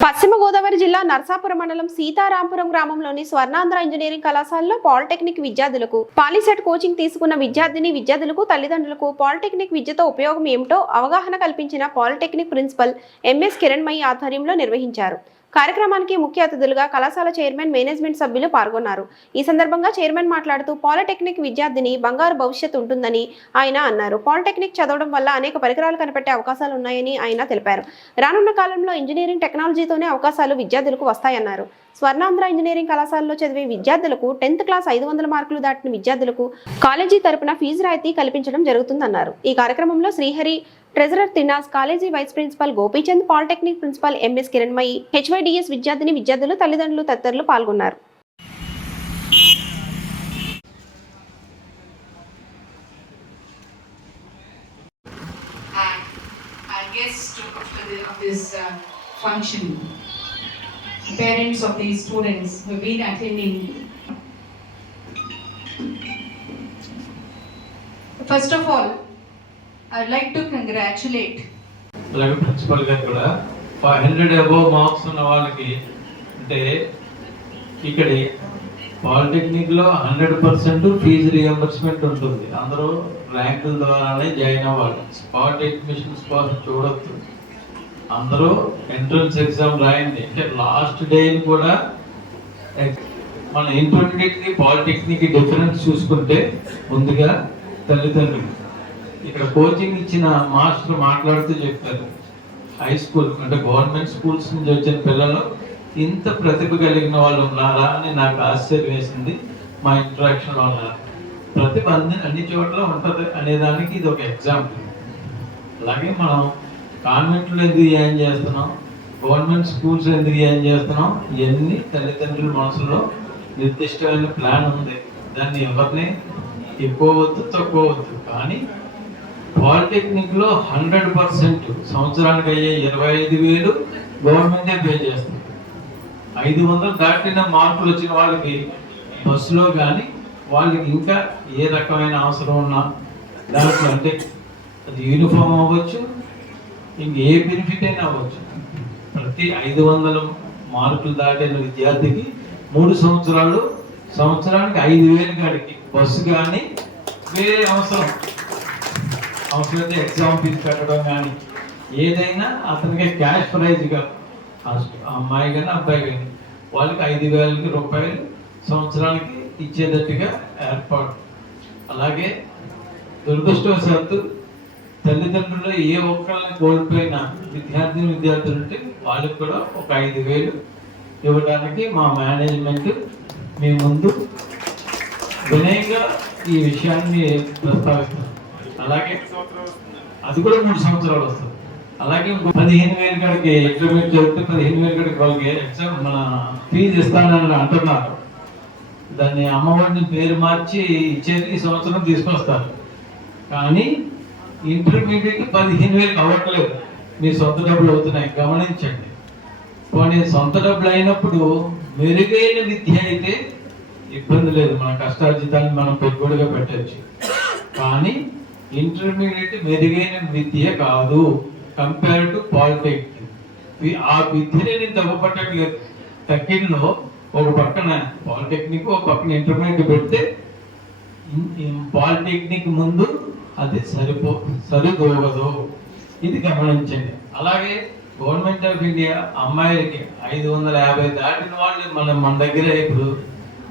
పశ్చిమ గోదావరి జిల్లా నర్సాపురం మండలం సీతారాంపురం గ్రామంలోని స్వర్ణాంధ్ర ఇంజనీరింగ్ కళాశాలలో పాలిటెక్నిక్ విద్యార్థులకు పాలిసెట్ కోచింగ్ తీసుకున్న విద్యార్థిని విద్యార్థులకు తల్లిదండ్రులకు పాలిటెక్నిక్ విద్యతో ఉపయోగం ఏమిటో అవగాహన కల్పించిన పాలిటెక్నిక్ ప్రిన్సిపల్ ఎంఎస్ కిరణ్మయి ఆధ్వర్యంలో నిర్వహించారు. కార్యక్రమానికి ముఖ్య అతిథులుగా కళాశాల చైర్మన్ మేనేజ్మెంట్ సభ్యులు పాల్గొన్నారు. ఈ సందర్భంగా చైర్మన్ మాట్లాడుతూ పాలిటెక్నిక్ విద్యార్థిని బంగారు భవిష్యత్ ఉంటుందని ఆయన అన్నారు. పాలిటెక్నిక్ చదవడం వల్ల అనేక పరికరాలు కనిపెట్టే అవకాశాలు ఉన్నాయని ఆయన తెలిపారు. రానున్న కాలంలో ఇంజనీరింగ్ టెక్నాలజీతోనే అవకాశాలు విద్యార్థులకు వస్తాయన్నారు. స్వర్ణాంధ్ర ఇంజనీరింగ్ కళాశాలలో చదివే విద్యార్థులకు టెన్త్ క్లాస్ ఐదు వందల మార్కులు దాటిన విద్యార్థులకు కాలేజీ తరపున ఫీజు రాయితీ కల్పించడం జరుగుతుందన్నారు. ఈ కార్యక్రమంలో Srihari treasurer త్రినాస్ college vice principal Gopichand polytechnic principal M S Kiranmayi హెచ్వైడిఎస్ విద్యార్థిని విద్యార్థులు తల్లిదండ్రులు తదితరులు పాల్గొన్నారు. Function parents first of all I like to congratulate అలాగే ప్రిన్సిపల్ గారు కూడా ఫైవ్ హండ్రెడ్ అబోవ్ మార్క్స్ ఉన్న వాళ్ళకి అంటే ఇక్కడ పాలిటెక్నిక్లో హండ్రెడ్ పర్సెంట్ ఫీజు రియంబర్స్మెంట్ ఉంటుంది. అందరూ ర్యాంకుల ద్వారానే జాయిన్ అవ్వాలి. స్పాట్ అడ్మిషన్స్ కోసం చూడొద్దు. అందరూ ఎంట్రన్స్ ఎగ్జామ్ రాయండి. అంటే లాస్ట్ డే కూడా మన ఇంటర్మీడియట్ని పాలిటెక్నిక్ డిఫరెన్స్ చూసుకుంటే ముందుగా తల్లిదండ్రులు ఇక్కడ కోచింగ్ ఇచ్చిన మాస్టర్ మాట్లాడుతూ చెప్పారు హై స్కూల్ అంటే గవర్నమెంట్ స్కూల్స్ నుంచి వచ్చిన పిల్లలు ఇంత ప్రతిభ కలిగిన వాళ్ళు ఉన్నారా అని నాకు ఆశ్చర్యం వేసింది మా ఇంటరాక్షన్ వల్ల ప్రతిభ అన్ని అన్ని చోట్ల ఉంటుంది అనేదానికి ఇది ఒక ఎగ్జాంపుల్ అలాగే మనం కాన్వెంట్లో ఎందుకు ఏం చేస్తున్నాం? గవర్నమెంట్ స్కూల్స్ ఎందుకు ఏం చేస్తున్నాం? ఇవన్నీ తల్లిదండ్రుల మనసులో నిర్దిష్టమైన ప్లాన్ ఉంది. దాన్ని ఎవరిని ఎక్కువ వద్దు తక్కువ వద్దు. కానీ పాలిటెక్నిక్లో హండ్రెడ్ పర్సెంట్ సంవత్సరానికి అయ్యే ఇరవై ఐదు వేలు గవర్నమెంటే పే చేస్తుంది. ఐదు వందలు దాటిన మార్కులు వచ్చిన వాళ్ళకి బస్సులో కానీ వాళ్ళకి ఇంకా ఏ రకమైన అవసరం ఉన్నా దాంట్లో అంటే అది యూనిఫామ్ అవ్వచ్చు ఇంక ఏ బెనిఫిట్ అయినా అవ్వచ్చు. ప్రతి ఐదు వందల మార్కులు దాటిన విద్యార్థికి మూడు సంవత్సరాలు సంవత్సరానికి ఐదు వేలు కాడికి బస్సు కానీ వేరే అవసరం. అవసరమైతే ఎగ్జామ్ ఫీజు కట్టడం కానీ ఏదైనా అతనికి క్యాష్ ప్రైజ్గా అమ్మాయి కానీ అబ్బాయి కానీ వాళ్ళకి ఐదు వేలకి రూపాయలు సంవత్సరానికి ఇచ్చేటట్టుగా ఏర్పాటు. అలాగే దురదృష్టవశాత్తు తల్లిదండ్రులు ఏ ఒక్కరిని కోల్పోయిన విద్యార్థిని విద్యార్థులు ఉంటే వాళ్ళకి కూడా ఒక ఐదు వేలు ఇవ్వడానికి మా మేనేజ్మెంట్ మీ ముందు వినయంగా ఈ విషయాన్ని ప్రస్తావిస్తున్నాం. అలాగే అది కూడా మూడు సంవత్సరాలు వస్తుంది. అలాగే పదిహేను వేలు కాడికి ఇంటర్మీడియట్ చదివితే పదిహేను వేలు కాడికి వాళ్ళకి ఎగ్జామ్ మన ఫీజు ఇస్తానని అంటున్నారు. దాన్ని అమ్మఒడిని పేరు మార్చి ఇచ్చేది ఈ సంవత్సరం తీసుకొస్తారు. కానీ ఇంటర్మీడియట్ పదిహేను వేలు అవ్వట్లేదు. మీ సొంత డబ్బులు అవుతున్నాయి. గమనించండి. పోనీ సొంత డబ్బులు అయినప్పుడు మెరుగైన విద్య అయితే ఇబ్బంది లేదు. మన కష్టార్జితాన్ని మనం పెట్టుబడిగా పెట్టచ్చు. కానీ ఇంటర్మీడియట్ మెరుగైన విద్య కాదు కంపేర్ టు పాలిటెక్నిక్ ఆ విద్యని నేను తగ్గుపట్టట్లేదు తగ్గిలో ఒక పక్కన పాలిటెక్నిక్ ఒక పక్కన ఇంటర్మీడియట్ పెడితే పాలిటెక్నిక్ ముందు అది సరిపో సరిదోగదు ఇది గమనించండి. అలాగే గవర్నమెంట్ ఆఫ్ ఇండియా అమ్మాయిలకి ఐదు వందల యాభై దాటిన వాళ్ళు మన మన దగ్గర ఇప్పుడు.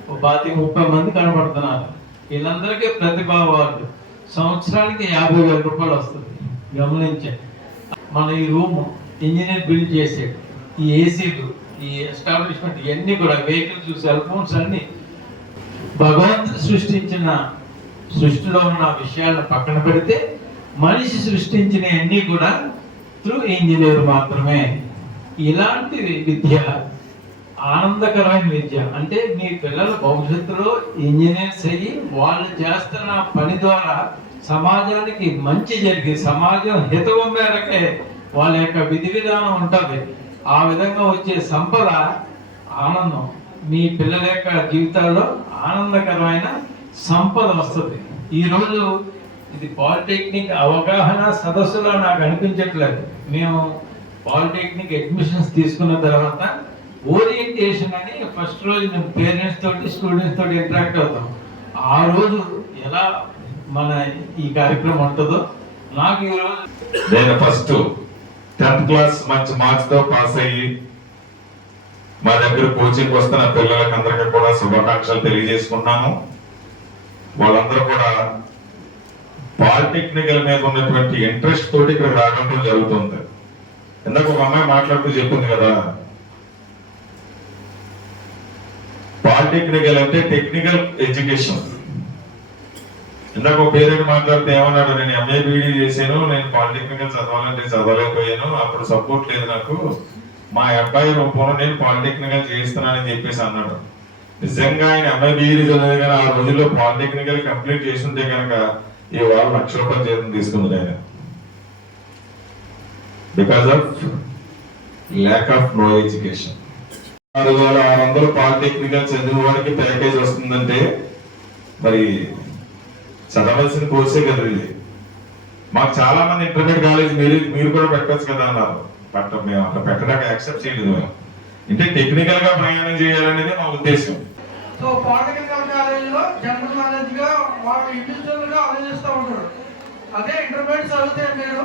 ఒక పాతిక ముప్పై మంది కనపడుతున్నారు వీళ్ళందరికీ ప్రతిభ అవార్డు. సంవత్సరానికి యాభై వేల రూపాయలు వస్తుంది. గమనించండి. మన ఈ రూమ్ ఇంజనీర్ బిల్డ్ చేసాడు. ఈ ఏసీలు ఈ ఎస్టాబ్లిష్మెంట్ ఇవన్నీ కూడా వెహికల్స్ సెల్ ఫోన్స్ అన్నీ. భగవంతుడు సృష్టించిన సృష్టిలో ఉన్న విషయాలను పక్కన పెడితే మనిషి సృష్టించిన అన్నీ కూడా త్రూ ఇంజనీర్ మాత్రమే. ఇలాంటి విద్య ఆనందకరమైన విద్య. అంటే మీ పిల్లల భవిష్యత్తులో ఇంజనీర్స్ అయ్యి వాళ్ళు చేస్తున్న పని ద్వారా సమాజానికి మంచి జరిగి సమాజం హితవు మేరకే వాళ్ళ యొక్క విధి విధానం ఉంటుంది. ఆ విధంగా వచ్చే సంపద ఆనందం మీ పిల్లల యొక్క జీవితాల్లో ఆనందకరమైన సంపద వస్తుంది. ఈరోజు ఇది పాలిటెక్నిక్ అవగాహన సదస్సులో నాకు అనిపించట్లేదు. మేము పాలిటెక్నిక్ అడ్మిషన్స్ తీసుకున్న తర్వాత ఓరియంటేషన్ అని ఫస్ట్ రోజు మేము పేరెంట్స్ తోటి స్టూడెంట్స్ తోటి ఇంటరాక్ట్ అవుతాం. ఆ రోజు ఎలా మన ఈ కార్యక్రమం ఉంటుందో నాకు ఈ రోజు నేను ఫస్ట్ టెన్త్ క్లాస్ మంచి మార్క్స్తో పాస్ అయ్యి మా దగ్గర కోచింగ్ వస్తున్న పిల్లలకి అందరికీ కూడా శుభాకాంక్షలు తెలియజేసుకున్నాను. వాళ్ళందరూ కూడా పాలిటెక్నికల్ మీద ఉన్నటువంటి ఇంట్రెస్ట్ తోటి ఇక్కడ రావడం జరుగుతుంది. ఇందాక ఒక అమ్మాయి మాట్లాడుతూ చెప్పింది కదా పాలిటెక్నికల్ అంటే టెక్నికల్ ఎడ్యుకేషన్. ఇందాక ఒక పేరెంట్ మాట్లాడితే ఏమన్నాడు నేను ఎంఏ బీడీ చేశాను నేను పాలిటెక్నికల్ చదవాలంటే చదవలేకపోయాను అప్పుడు సపోర్ట్ లేదు నాకు. మా అబ్బాయి రూపంలో నేను పాలిటెక్నికల్ చేస్తున్నానని చెప్పేసి అన్నాడు. నిజంగా ఆయన ఎంఏ బీడీ చదివే కానీ ఆ రోజుల్లో పాలిటెక్నికల్ కంప్లీట్ చేస్తుంటే కనుక ఈ వాళ్ళు లక్ష రూపాయల జీతం తీసుకుంది ఆయన. Because of lack of no education ఆరు వేల ఆరు వందలు పాలిటెక్నికల్ చదివిన వాడికి ప్యాకేజ్ వస్తుందంటే మరి చదవలసిన కోర్సే కదా ఇది. మాకు చాలా మంది ఇంటర్మీడియట్ కాలేజ్ మీరు మీరు కూడా పెట్టవచ్చు కదా అన్నారు. బట్ మేము అట్లా పెట్టడానికి యాక్సెప్ట్ చేయలేదు మేము. అంటే టెక్నికల్గా ప్రయాణం చేయాలనేది మా ఉద్దేశం. సో పాలిటెక్నికల్ కాలేజీలో జనరల్ నాలెడ్జ్గా వాళ్ళు ఇండివిజువల్గా ఆలోచిస్తూ ఉంటారు. అదే ఇంటర్మీడియట్ చదివితే మీరు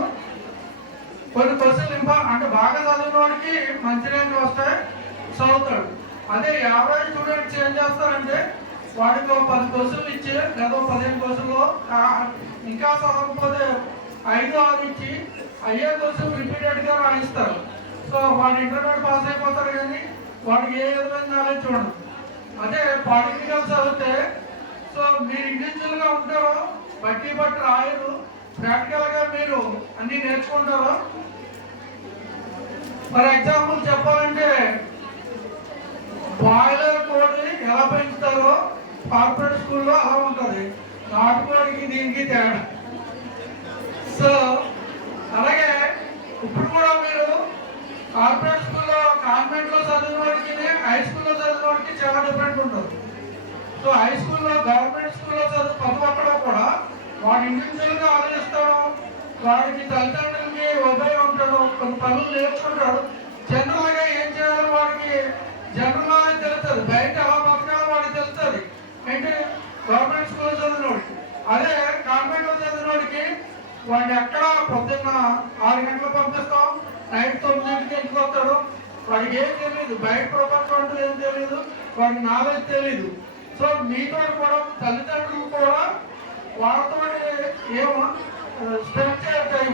కొన్ని క్వశ్చన్లు ఇంపా అంటే బాగా చదివిన వాడికి మంచి ర్యాంకులు వస్తాయి. చదువుతాడు అదే యావరేజ్ స్టూడెంట్స్ ఏం చేస్తారంటే వాడికి ఒక పది క్వశ్చన్లు ఇచ్చి లేదా పదిహేను క్వశ్చన్లు ఇంకా చదవకపోతే ఐదు ఆరు ఇచ్చి అయ్యే క్వశ్చన్ రిపీటెడ్గా రాయిస్తారు. సో వాడు ఇంటర్మీడియట్ పాస్ అయిపోతారు కానీ వాడికి ఏ విధమైన నాలెడ్జ్ చూడదు అదే పాలిటికల్ చదివితే సో మీరు ఇండివిజువల్గా ఉంటారో ఉంటారు బట్టి బట్టి రాయరు. ప్రాక్టికల్గా మీరు అన్నీ నేర్చుకుంటారు. ఫర్ ఎగ్జాంపుల్ చెప్పాలంటే బాయిలర్ కోడిని ఎలా పెంచుతారో కార్పొరేట్ స్కూల్లో అలా ఉంటుంది. నాటుకోడికి దీనికి తేడా. సో అలాగే ఇప్పుడు కూడా మీరు కార్పొరేట్ స్కూల్లో కాన్వెంట్లో చదివిన వాడికి హై స్కూల్లో చదివిన వాడికి చాలా డిఫరెంట్ ఉంటుంది. సో హై స్కూల్లో గవర్నమెంట్ స్కూల్లో చదువు ప్రతి ఒక్కడో కూడా వాడు ఇండివిజువల్గా ఆలోచిస్తాడు. వాడికి తల్లిదండ్రులకి ఉదయం ఉంటాడు కొన్ని పనులు నేర్చుకుంటాడు జనరల్గా ఏం చేయాలో వాడికి జనరల్ నాలెడ్జ్ తెలుస్తుంది బయట ఎలా బతకాలో వాడికి తెలుస్తుంది ఏంటి గవర్నమెంట్ స్కూల్ చదివినోడికి అదే కాన్వెంట్లో చదివినోడికి వాడిని ఎక్కడ? పొద్దున్న ఆరు గంటలకు పంపిస్తాం. నైట్ తొమ్మిది ఇంటికి వస్తాడు. వాడికి ఏం తెలియదు బయట ప్రపంచం అంటే ఏం తెలియదు వాడికి నాలెడ్జ్ తెలియదు సో మీతో కూడా తల్లిదండ్రులు కూడా వాళ్ళతో ఏమో స్పెండ్ చేయ టైం.